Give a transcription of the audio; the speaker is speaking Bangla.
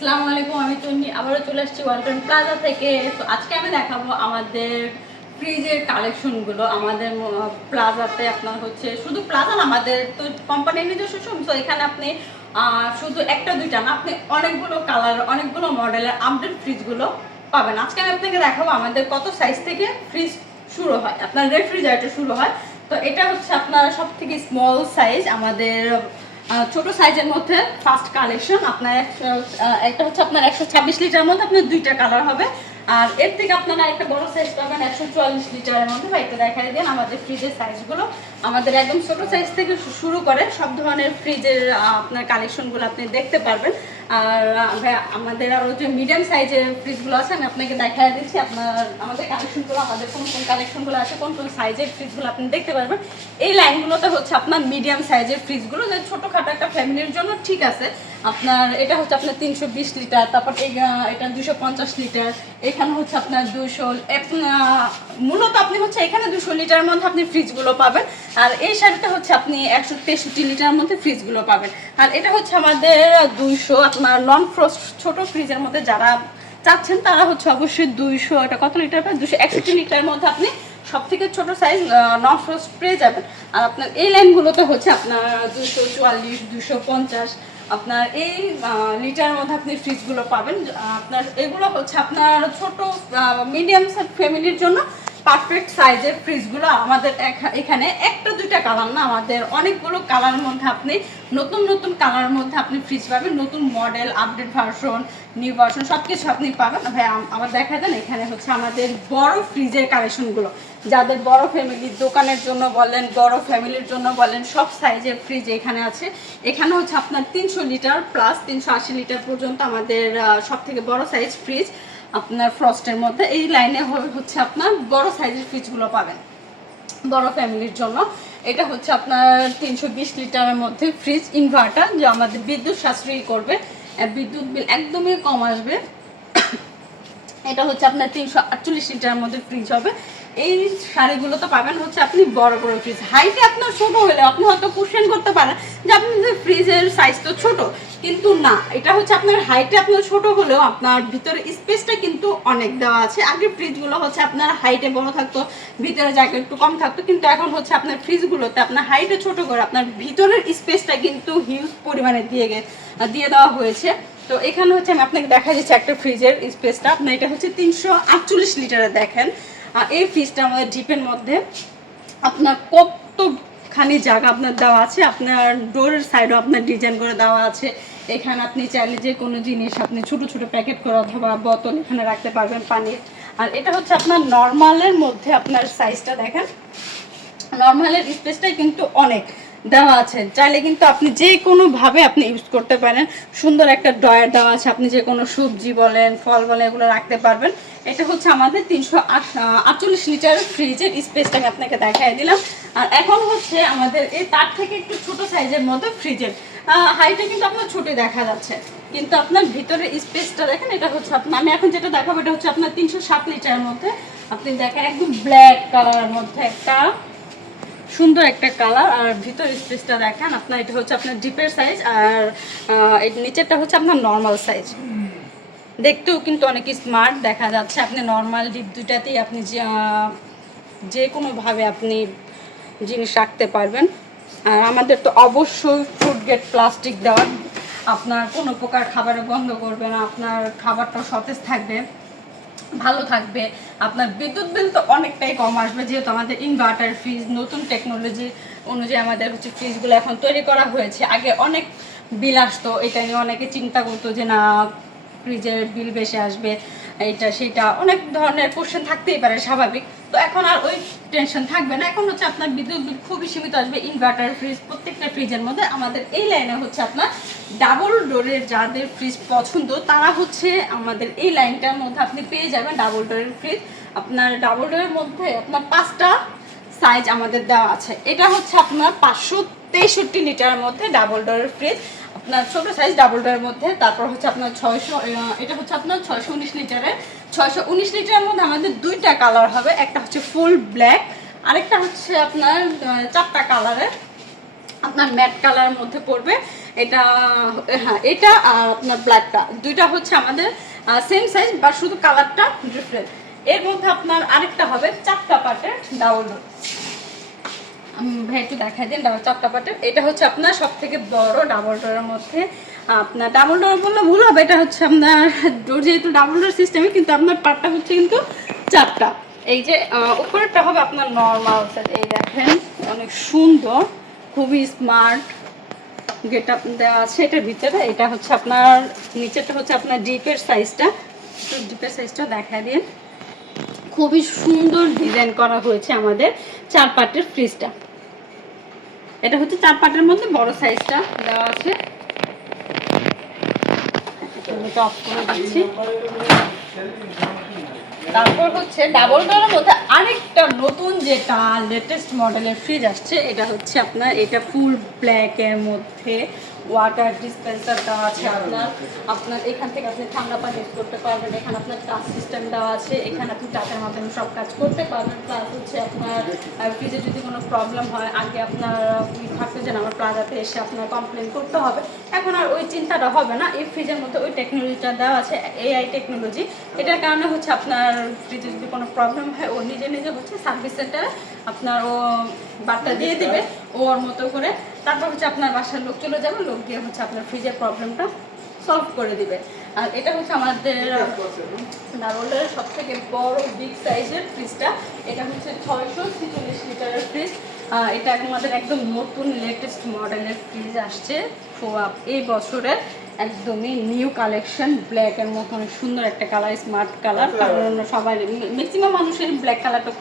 আসসালামু আলাইকুম, আমি তন্নি, আবারও চলে আসছি ওয়ালটন প্লাজা থেকে। তো আজকে আমি দেখাবো আমাদের ফ্রিজের কালেকশনগুলো আমাদের প্লাজাতে আপনার হচ্ছে শুধু প্লাজা না, আমাদের তো কোম্পানির নিজস্ব তো এখানে আপনি শুধু একটা, দুইটা না, আপনি অনেকগুলো কালার অনেকগুলো মডেলের আপডেট ফ্রিজগুলো পাবেন। আজকে আমি আপনাকে দেখাবো আমাদের কত সাইজ থেকে ফ্রিজ শুরু হয়, আপনার রেফ্রিজারেটর শুরু হয়। তো এটা হচ্ছে আপনার সব থেকে স্মল সাইজ আমাদের ছোট সাইজের মধ্যে ফার্স্ট কালেকশন আপনার একটা হচ্ছে আপনার একশো ছাব্বিশ লিটার মধ্যে, আপনার দুইটা কালার হবে। আর এর থেকে আপনারা একটা বড় সাইজ পাবেন একশো চুয়াল্লিশ লিটারের মধ্যে। বা এটা দেখাই দেন আমাদের ফ্রিজের সাইজগুলো আমাদের একদম ছোট সাইজ থেকে শুরু করে সব ধরনের ফ্রিজের আপনার কালেকশনগুলো আপনি দেখতে পারবেন। আর আমাদের আরও যে মিডিয়াম সাইজের ফ্রিজগুলো আছে, আমি আপনাকে দেখাই দিচ্ছি। আপনার, আমাদের কালেকশনগুলো আমাদের কোন কোন কালেকশনগুলো আছে, কোন কোন সাইজের ফ্রিজগুলো আপনি দেখতে পারবেন। এই লাইনগুলোতে হচ্ছে আপনার মিডিয়াম সাইজের ফ্রিজগুলো যে ছোটোখাটো একটা ফ্যামিলির জন্য ঠিক আছে। আপনার, এটা হচ্ছে আপনার তিনশো বিশ লিটার তারপর এটা দুশো পঞ্চাশ লিটার এখানে হচ্ছে আপনার দুশো মূলত আপনি হচ্ছে এখানে দুশো লিটারের মধ্যে আপনি ফ্রিজগুলো পাবেন। আর এই শাড়িটা হচ্ছে আপনি একশো তেষট্টি লিটারের মধ্যে ফ্রিজগুলো পাবেন। আর এটা হচ্ছে আমাদের দুইশো নন ফ্রস্ট ছোট ফ্রিজের মধ্যে যারা চাচ্ছেন তারা হচ্ছে অবশ্যই দুইশো এটা কত লিটার পাবেন দুশো একষট্টি লিটারের মধ্যে আপনি সব থেকে ছোট সাইজ নন ফ্রস্ট পেয়ে যাবেন। আর আপনার এই লাইনগুলোতে হচ্ছে আপনার দুশো চুয়াল্লিশ দুশো পঞ্চাশ আপনার এই লিটারের মধ্যে আপনি ফ্রিজগুলো পাবেন। আপনার এগুলো হচ্ছে আপনার ছোট মিডিয়াম ফ্যামিলির জন্য পারফেক্ট সাইজের ফ্রিজগুলো আমাদের এখানে একটা দুইটা কালার না, আমাদের অনেকগুলো কালারের মধ্যে আপনি, নতুন নতুন কালারের মধ্যে আপনি ফ্রিজ পাবেন, নতুন model update version new version সব কিছু আপনি পাবেন। ভাই আম- আমার দেখা দেন এখানে হচ্ছে আমাদের বড় ফ্রিজের কালেকশনগুলো যাদের বড় ফ্যামিলির দোকানের জন্য বলেন, বড় ফ্যামিলির জন্য বলেন, সব সাইজের ফ্রিজ এখানে আছে। এখানে হচ্ছে আপনার তিনশো লিটার প্লাস তিনশো আশি লিটার পর্যন্ত আমাদের সব থেকে বড় সাইজ ফ্রিজ আপনার ফ্রস্টের মধ্যে, এই লাইনে হচ্ছে আপনার বড় সাইজের ফ্রিজগুলো পাবেন। বড় ফ্যামিলির জন্য। এটা হচ্ছে আপনার তিনশো বিশ লিটারের মধ্যে ফ্রিজ ইনভার্টার যা আমাদের বিদ্যুৎ সাশ্রয়ী করবে। বিদ্যুৎ বিল একদমই কম আসবে। এটা হচ্ছে আপনার তিনশো আটচল্লিশ লিটারের মধ্যে ফ্রিজ হবে। এই শাড়িগুলো তো পাবেন হচ্ছে আপনি বড় বড় ফ্রিজ হাইটে আপনার ছোট হলে আপনি হয়তো কোশ্চেন করতে পারেন যে আপনি ফ্রিজের সাইজ তো ছোট। কিন্তু না, এটা হচ্ছে আপনার হাইটে আপনার ছোট হলেও আপনার ভিতরে স্পেসটা কিন্তু অনেক দেওয়া আছে। আগে ফ্রিজগুলো হচ্ছে আপনার হাইটে বড় থাকতো, ভিতরে জায়গা একটু কম থাকতো, কিন্তু এখন হচ্ছে আপনার ফ্রিজগুলোতে আপনার হাইটে ছোট করে আপনার ভিতরের স্পেসটা কিন্তু হিউজ পরিমাণে দিয়ে গে দিয়ে দেওয়া হয়েছে। তো এখানে হচ্ছে আমি আপনাকে দেখা যাচ্ছে একটা ফ্রিজের স্পেসটা আপনার এটা হচ্ছে তিনশো আটচল্লিশ লিটারে দেখেন। এই ফ্রিজটা আমাদের ডিপের মধ্যে আপনার কতখানি জাগা আপনার দেওয়া আছে, আপনার ডোরের সাইডও আপনার ডিজাইন করে দেওয়া আছে। এখানে আপনি চাইলে যে কোনো জিনিস আপনি ছোট ছোট প্যাকেট করে অথবা বোতল এখানে রাখতে পারবেন পানির। আর এটা হচ্ছে আপনার নর্মালের মধ্যে আপনার সাইজটা দেখেন। নর্মালের স্পেসটাই কিন্তু অনেক। দেওয়া আছে। চাইলে কিন্তু আপনি যে কোনোভাবে আপনি ইউজ করতে পারেন। সুন্দর একটা ডয়ার দেওয়া আছে। আপনি যে কোনো সবজি বলেন, ফল বলেন, এগুলো রাখতে পারবেন। এটা হচ্ছে আমাদের তিনশো আটচল্লিশ লিটার ফ্রিজের স্পেসটা আমি আপনাকে দেখাই দিলাম। আর এখন হচ্ছে আমাদের এই তার থেকে একটু ছোট সাইজের মধ্যে ফ্রিজের হাইটে কিন্তু আপনার ছোটই দেখা যাচ্ছে। কিন্তু আপনার ভিতরে স্পেসটা দেখেন, এটা হচ্ছে আপনার, আমি এখন যেটা দেখাবো, এটা হচ্ছে আপনার তিনশো সাত লিটারের মধ্যে। আপনি দেখেন একদম ব্ল্যাক কালারের মধ্যে একটা সুন্দর একটা কালার, আর ভিতর স্পেসটা দেখেন, আপনার এটা হচ্ছে আপনার ডিপের সাইজ আর নিচেরটা হচ্ছে আপনার নর্মাল সাইজ দেখতেও কিন্তু অনেক স্মার্ট দেখা যাচ্ছে, আপনি নর্মাল ডিপ দুইটাতেই আপনি যে কোনোভাবে আপনি জিনিস রাখতে পারবেন। আর আমাদের তো অবশ্যই ফুড গেট প্লাস্টিক দেওয়ার আপনার কোনো প্রকার খাবারে গন্ধ করবে না, আপনার খাবারটা সতেজ থাকবে। ভালো থাকবে, আপনার বিদ্যুৎ বিল তো অনেকটাই কম আসবে যেহেতু আমাদের ইনভার্টার ফ্রিজ নতুন টেকনোলজি অনুযায়ী আমাদের হচ্ছে ফ্রিজগুলো এখন তৈরি করা হয়েছে। আগে অনেক বিল আসতো, এটা নিয়ে অনেকে চিন্তা করতো যে না ফ্রিজের বিল বেশি আসবে, এটা সেটা অনেক ধরনের কোশ্চেন থাকতেই পারে, স্বাভাবিক। তো এখন আর ওই টেনশন থাকবে না। এখন হচ্ছে আপনার বিদ্যুৎ বিল খুবই সীমিত আসবে ইনভার্টার ফ্রিজ প্রত্যেকটা ফ্রিজের মধ্যে। আমাদের এই লাইনে হচ্ছে আপনার ডাবল ডোরের যাদের ফ্রিজ পছন্দ, তারা হচ্ছে আমাদের এই লাইনটার মধ্যে আপনি পেয়ে যাবেন ডাবল ডোরের ফ্রিজ আপনার ডাবল ডোরের মধ্যে আপনার পাঁচটা সাইজ আমাদের দেওয়া আছে। এটা হচ্ছে আপনার পাঁচশো তেষট্টি লিটারের মধ্যে ডাবল ডোরের ফ্রিজ আপনার ছোট সাইজ ডাবল ডোরের মধ্যে, তারপর হচ্ছে আপনার ছয়শো এটা হচ্ছে আপনার ছয়শো উনিশ লিটারের। ছয়শো উনিশ লিটারের মধ্যে আমাদের দুইটা কালার হবে, একটা হচ্ছে ফুল ব্ল্যাক আরেকটা হচ্ছে আপনার চারটা কালারের আপনার ম্যাট কালারের মধ্যে পড়বে। এটা হ্যাঁ এটা আর আপনার ব্ল্যাকটা দুইটা হচ্ছে আমাদের সেম সাইজ বা শুধু কালারটা ডিফারেন্ট এর মধ্যে আপনার আরেকটা হবে চারটা পার্টের আমি ভাই, একটু দেখাই দিন, ডাবল চারটা পার্টের এটা হচ্ছে আপনার সব থেকে বড় ডাবল ডোরের মধ্যে আপনার ডাবল ডোর বললে ভুল হবে, এটা হচ্ছে আপনার ডোর যেহেতু ডাবল ডোর সিস্টেমে কিন্তু আপনার পার্টটা হচ্ছে কিন্তু চারটা। এই যে উপরেরটা হবে আপনার নর্মাল এই দেখেন, অনেক সুন্দর, খুবই স্মার্ট গেট আপ দেওয়া আছে এটার ভিতরে। এটা হচ্ছে আপনার, নিচেরটা হচ্ছে আপনার ডিপের সাইজটা ডিপের সাইজটা দেখা দিন। খুবই সুন্দর ডিজাইন করা হয়েছে আমাদের চার পাটের ফ্রিজটা এটা হচ্ছে চার পাটের মধ্যে বড় সাইজটা দেওয়া আছে। এটা তারপর হচ্ছে মধ্যে আরেকটা নতুন যেটা লেটেস্ট মডেলের ফ্রিজ আসছে, এটা হচ্ছে আপনার, এটা ফুল ব্ল্যাকের মধ্যে ওয়াটার ডিসপেন্সার দেওয়া আছে আপনার আপনার এখান থেকে আপনি ঠান্ডা পানি করতে পারবেন। এখানে আপনার টাচ সিস্টেম দেওয়া আছে। এখানে আপনি টাচের মাধ্যমে সব কাজ করতে পারবেন। প্লাস হচ্ছে আপনার ফ্রিজে যদি কোনো প্রবলেম হয় আগে আপনার থাকতে যেন আমার প্লাজাতে এসে আপনার কমপ্লেন করতে হবে। এখন আর ওই চিন্তাটা হবে না। এই ফ্রিজের মধ্যে ওই টেকনোলজিটা দেওয়া আছে এআই টেকনোলজি এটার কারণে হচ্ছে আপনার ফ্রিজে যদি কোনো প্রবলেম হয় ও নিজে নিজে হচ্ছে সার্ভিস সেন্টারে আপনার ও বার্তা দিয়ে দেবে। ওর মতো করে তারপর হচ্ছে আপনার বাসার লোক চলে যাবে লোক গিয়ে হচ্ছে আপনার ফ্রিজের প্রবলেমটা সলভ করে দিবে। আর এটা হচ্ছে আমাদের নারোলের সব থেকে বড় বিগ সাইজের ফ্রিজটা এটা হচ্ছে ছয়শো ছেচল্লিশ লিটারের ফ্রিজ এটা আমাদের একদম নতুন লেটেস্ট মডেলের ফ্রিজ আসছে। এই বছরের একদমই নিউ কালেকশন ব্ল্যাকের মতো অনেক সুন্দর একটা কালার স্মার্ট কালার কারণ সবাই ম্যাক্সিমাম মানুষের ব্ল্যাক কালারটা